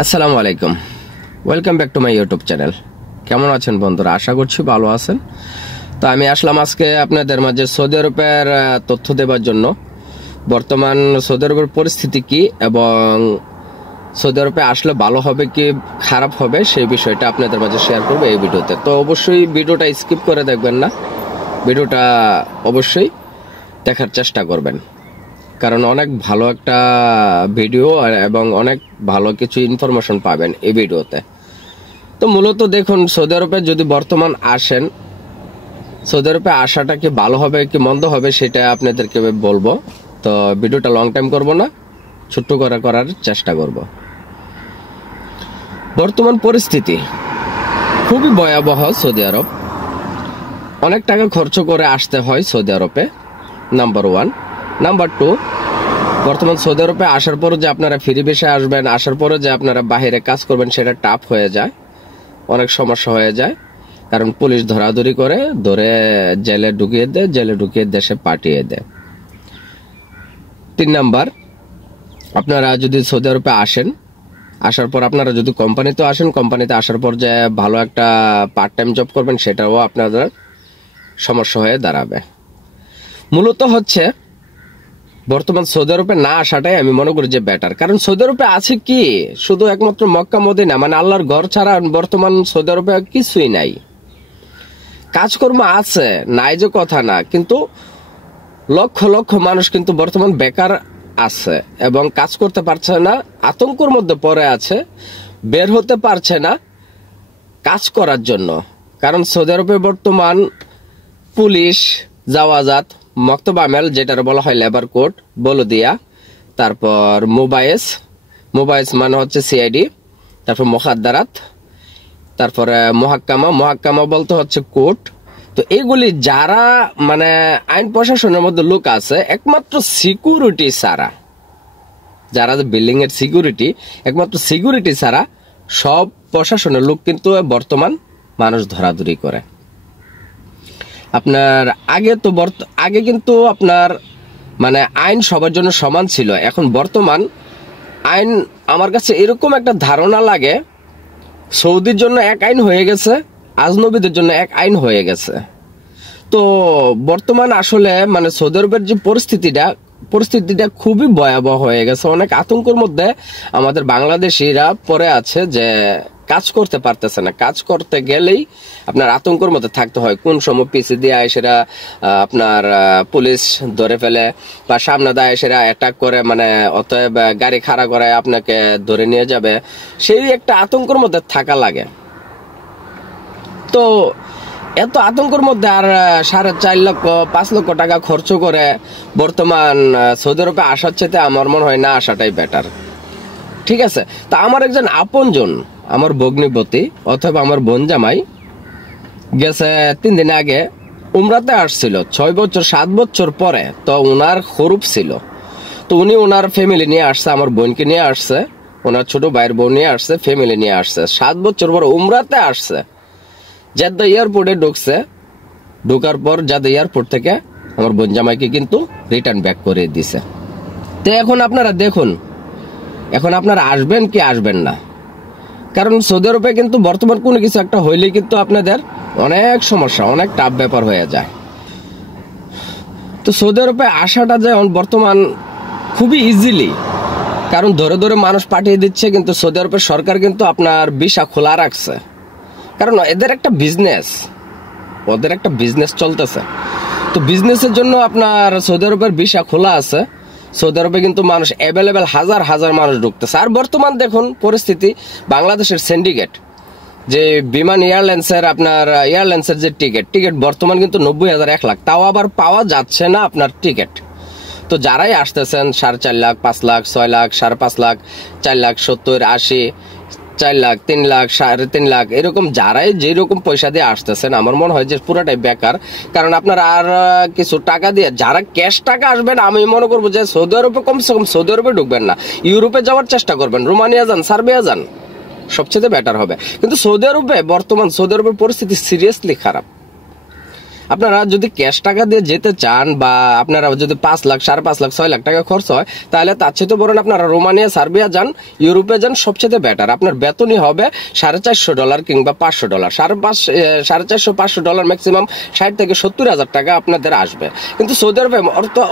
আসসালামু আলাইকুম, welcome back to my YouTube channel. কেমন আছেন বন্ধুরা? আশা করছি ভালো আছেন। তো আমি আসলাম আজকে আপনাদের মাঝে সৌদি আরবের তথ্য দেওয়ার জন্য। বর্তমান সৌদি আরবের পরিস্থিতি কি এবং সৌদি আরবে আসলে ভালো হবে কি খারাপ হবে সেই বিষয়টা আপনাদের মাঝে শেয়ার করবো এই ভিডিওতে। তো অবশ্যই ভিডিওটা স্কিপ করে দেখবেন না, ভিডিওটা অবশ্যই দেখার চেষ্টা করবেন, কারণ অনেক ভালো একটা ভিডিও এবং অনেক ভালো কিছু ইনফরমেশন পাবেন এই ভিডিওতে। তো মূলত দেখুন, সৌদি আরবে যদি বর্তমান আসেন, সৌদি আরবে আসাটা কি ভালো হবে কি মন্দ হবে সেটা আপনাদেরকে বলবো। তো ভিডিওটা লং টাইম করব না, ছোট্ট করে করার চেষ্টা করব। বর্তমান পরিস্থিতি খুবই ভয়াবহ সৌদি আরব। অনেক টাকা খরচ করে আসতে হয় সৌদি আরবে, নাম্বার ওয়ান। নাম্বার টু, বর্তমান সৌদি আরবে আসার পরে যে আপনারা ফ্রি ভিসায় আসবেন, আসার পরে যে আপনারা বাইরে কাজ করবেন সেটা টাফ হয়ে যায়, অনেক সমস্যা হয়ে যায়। কারণ পুলিশ ধরাধরি করে, ধরে জেলে ঢুকিয়ে দেয়, জেলে ঢুকিয়ে দেশে পাঠিয়ে দেয়। 3 নাম্বার, আপনারা যদি সৌদি আরবে আসেন, আসার পর আপনারা যদি কোম্পানিতে আসেন, কোম্পানিতে আসার পর যে ভালো একটা পার্ট টাইম জব করবেন সেটাও আপনাদের সমস্যা হয়ে দাঁড়াবে। মূলত হচ্ছে বর্তমান সৌদি আরবে না আসাটাই আমি মনে করি যে বেটার। কারণ সৌদি আরবে আছে কি, শুধু একমাত্র মক্কা মদিনা, মানে আল্লাহর ঘর ছাড়া বর্তমান সৌদি আরবে কিছুই নাই। কাজকর্ম আছে, নাই যে কথা না, কিন্তু লক্ষ লক্ষ মানুষ কিন্তু বর্তমান বেকার আছে এবং কাজ করতে পারছে না, আতঙ্কের মধ্যে পড়ে আছে, বের হতে পারছে না কাজ করার জন্য। কারণ সৌদি আরবে বর্তমান পুলিশ, জাওয়াজাত, মক্তব আমেল যেটার বলা হয় লেবার কোড, বলদিয়া, তারপর মোবাইস মানে হচ্ছে সিআইডি, তারপর মুখাদ্দারাত, তারপরে মহাক্কামা বলতে হচ্ছে কোর্ট। তো এইগুলি যারা মানে আইন প্রশাসনের মধ্যে লোক আছে, একমাত্র সিকিউরিটি ছাড়া, যারা বিল্ডিং এর সিকিউরিটি, একমাত্র সিকিউরিটি ছাড়া সব প্রশাসনের লোক কিন্তু বর্তমান মানুষ ধরাধরি করে। আপনার আগে কিন্তু আপনার মানে আইন সবার জন্য সমান ছিল। এখন বর্তমান আইন আমার কাছে এরকম একটা ধারণা লাগে, সৌদির জন্য এক আইন হয়ে গেছে, আজনবীদের জন্য এক আইন হয়ে গেছে। তো বর্তমান আসলে মানে সৌদি আরবের যে পরিস্থিতিটা খুবই ভয়াবহ হয়ে গেছে। অনেক আতঙ্কের মধ্যে আমাদের বাংলাদেশিরা পড়ে আছে যে কাজ করতে পারতেছে না। কাজ করতে গেলেই আপনার আতঙ্কের মধ্যে থাকতে হয়, কোন সময় পিছিয়ে দিয়ে সেরা আপনার পুলিশ ধরে ফেলে, বা সামনে দেয় সেরা অ্যাটাক করে, মানে অতএব গাড়ি খাড়া করে আপনাকে ধরে নিয়ে যাবে, সেই একটা আতঙ্কের মধ্যে থাকা লাগে। তো এত আতঙ্কের মধ্যে আর 4.5 লক্ষ 5 লক্ষ টাকা খরচ করে বর্তমান সৌদি আরবে আসার চাইতে আমার মনে হয় না আসাটাই বেটার। ঠিক আছে? তা আমার একজন আপনজন, আমার ভগ্নিপতি অথবা আমার বোন জামাই গেছে 3 দিন আগে উমরাতে আসছিল, 6 বছর 7 বছর পরে। তো ওনার খরুপ ছিল, তো উনি ওনার ফ্যামিলি নিয়ে আসছে, আমার বোনকে নিয়ে আসছে, ওনার ছোট ভাইয়ের বোন নিয়ে আসছে, ফ্যামিলি নিয়ে আসছে। 7 বছর পর উমরাতে আসছে, জেদ্দা এয়ারপোর্টে ঢুকছে। ঢোকার পর জেদ্দা এয়ারপোর্ট থেকে আমার বোন জামাইকে কিন্তু রিটার্ন ব্যাক করে দিছে। তো এখন আপনারা দেখুন, এখন আপনারা আসবেন কি আসবেন না? কারণ সৌদি আরবে কিন্তু বর্তমান কোনো কিছু একটা হইলে কিন্তু আপনাদের অনেক সমস্যা, অনেক টাফ ব্যাপার হয়ে যায়। তো সৌদি আরবে আসাটা যে বর্তমান খুবই ইজিলি, কারণ ধরে ধরে মানুষ পাঠিয়ে দিচ্ছে, কিন্তু সৌদি আরবের সরকার কিন্তু আপনার ভিসা খোলা রাখছে। কারণ ওদের একটা বিজনেস চলতেছে। তো বিজনেসের জন্য আপনার সৌদি আরবের ভিসা খোলা আছে। সৌদি আরবে কিন্তু মানুষ অ্যাভেলেবেল হাজার হাজার মানুষ ঢুকতেছে। আর বর্তমান দেখুন পরিস্থিতি, বাংলাদেশের সিন্ডিকেট যে বিমান এয়ারলাইন্সের যে টিকিট বর্তমান কিন্তু 90,000 1 লাখ, তাও আবার পাওয়া যাচ্ছে না আপনার টিকিট। তো যারাই আসতেছেন 4.5 লাখ 5 লাখ 6 লাখ 5.5 লাখ 4 লাখ 70 80 4 লাখ 3 লাখ 3.5 লাখ এরকম যারাই যেরকম পয়সা দিয়ে আসতেছেন, আমার মনে হয় যে পুরোটাই বেকার। কারণ আপনারা আর কিছু টাকা দিয়ে, যারা ক্যাশ টাকা আসবেন, আমি মনে করবো যে সৌদি আরবে কমসে কম সৌদি আরবে ঢুকবেন না, ইউরোপে যাওয়ার চেষ্টা করবেন, রোমানিয়া যান, সার্বিয়া যান, সবচেয়ে বেটার হবে। কিন্তু সৌদি আরবের পরিস্থিতি সিরিয়াসলি খারাপ। আপনারা যদি ক্যাশ টাকা দিয়ে যেতে চান বা আপনারা যদি 5 লাখ 5.5 লাখ 6 লাখ টাকা খরচ হয়, তাহলে তার চেয়ে বরং আপনারা রোমানিয়া সার্বিয়া যান, ইউরোপে যান, সবচেয়ে বেটার। আপনার বেতনই হবে $450 কিংবা $500, $450-500 ম্যাক্সিমাম 60 থেকে 70 হাজার টাকা আপনাদের আসবে। কিন্তু সৌদি আরবে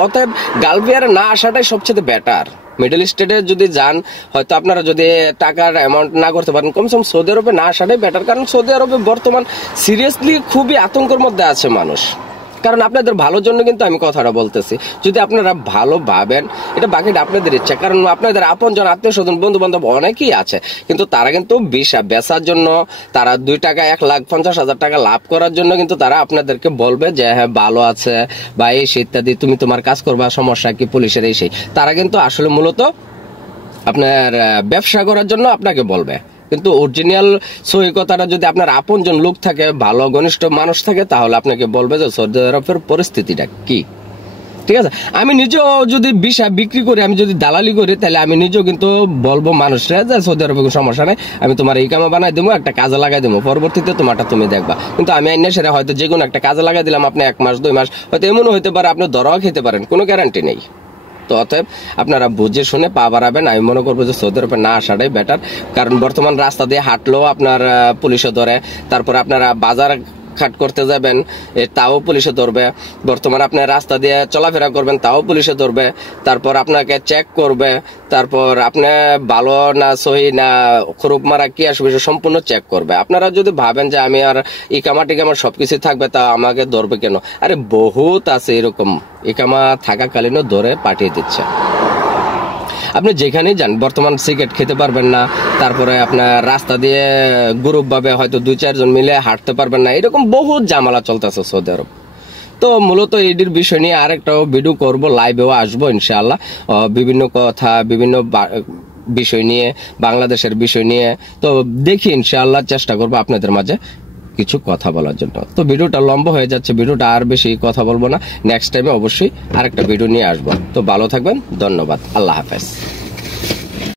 অতএব গালফ ইয়ারে না আসাটাই সবচেয়ে বেটার। মিডল স্টেটে যদি যান, হয়তো আপনারা যদি টাকার অ্যামাউন্ট না করতে পারেন, কমসে কম সৌদি আরবে না আসাটাই বেটার। কারণ সৌদি আরবে বর্তমান সিরিয়াসলি খুবই আতঙ্কের মধ্যে আছে মানুষ। কারণ আপনাদের ভালোর জন্য কিন্তু আমি কথাটা বলতেছি। যদি আপনারা ভালো ভাবেন, এটা বাকিটা আপনাদের ইচ্ছা। কারণ আপনাদের আপনজন, আত্মীয় স্বজন, বন্ধু বান্ধব অনেকেই আছে, কিন্তু তারা কিন্তু বেচার জন্য, তারা 2 টাকা 1,50,000 টাকা লাভ করার জন্য কিন্তু তারা আপনাদেরকে বলবে যে হ্যাঁ ভালো আছে বা এই ইত্যাদি, তুমি তোমার কাজ করবা, সমস্যা কি পুলিশের এই সেই। তারা কিন্তু আসলে মূলত আপনার ব্যবসা করার জন্য আপনাকে বলবে। কিন্তু অরিজিনাল সহি কথাটা যদি আপনার আপনজন লোক থাকে, ভালো ঘনিষ্ঠ মানুষ থাকে, তাহলে আপনাকে বলবে যে সৌদি আরবের পরিস্থিতিটা কি। ঠিক আছে, আমি নিজেও যদি ভিসা বিক্রি করি, আমি যদি দালালি করি, তাহলে আমি নিজেও কিন্তু বলবো মানুষরা যে সৌদি আরবে কোনো সমস্যা নেই, আমি তোমার ইকামা বানাই দেবো, একটা কাজে লাগাই দেবো, পরবর্তীতে তোমারটা তুমি দেখবা। কিন্তু আমি আইনা সেটা হয়তো যে কোনো একটা কাজে লাগাই দিলাম, আপনি 1 মাস 2 মাস, হয়তো এমনও হইতে পারে আপনি ধরাও খেতে পারেন, কোনো গ্যারান্টি নেই। তো অতএব আপনারা বুঝে শুনে পা বাড়াবেন। আমি মনে করবো যে সৌদি আরবে না আসাটাই বেটার। কারণ বর্তমান রাস্তা দিয়ে হাঁটলেও আপনার পুলিশে ধরে, তারপর আপনারা বাজার খাট করতে যাবেন, তাও পুলিশে ধরবে। বর্তমানে আপনার রাস্তা দিয়ে চলাফেরা করবেন, তাও পুলিশে ধরবে। তারপর আপনাকে চেক করবে, তারপর আপনি ভালো না সহি না খরুপ মারা কি আসবে সম্পূর্ণ চেক করবে। আপনারা যদি ভাবেন যে আমি আর ইকামা টিকামা সবকিছু থাকবে, তা আমাকে ধরবে কেন? আরে বহুত আছে এরকম, ইকামা থাকাকালীনও ধরে পাঠিয়ে দিচ্ছে। আপনি যেখানেই যান, বর্তমান সিগারেট খেতে পারবেন না, তারপরে আপনার রাস্তা দিয়ে গ্রুপ ভাবে হয়তো 2-4 জন মিলে হাঁটতে পারবেন না, এরকম বহুত ঝামেলা চলতেছে সৌদি আরব। তো মূলত এটির বিষয় নিয়ে আরেকটা ভিডিও করব, লাইভেও আসবো ইনশাআল্লাহ, বিভিন্ন কথা, বিভিন্ন বিষয় নিয়ে, বাংলাদেশের বিষয় নিয়ে। তো দেখি ইনশাআল্লাহ চেষ্টা করবো আপনাদের মাঝে কিছু কথা বলার জন্য। তো ভিডিওটা লম্বা হয়ে যাচ্ছে, ভিডিওটা আর বেশি কথা বলবো না, নেক্সট টাইমে অবশ্যই আরেকটা ভিডিও নিয়ে আসবো। তো ভালো থাকবেন, ধন্যবাদ, আল্লাহ হাফেজ।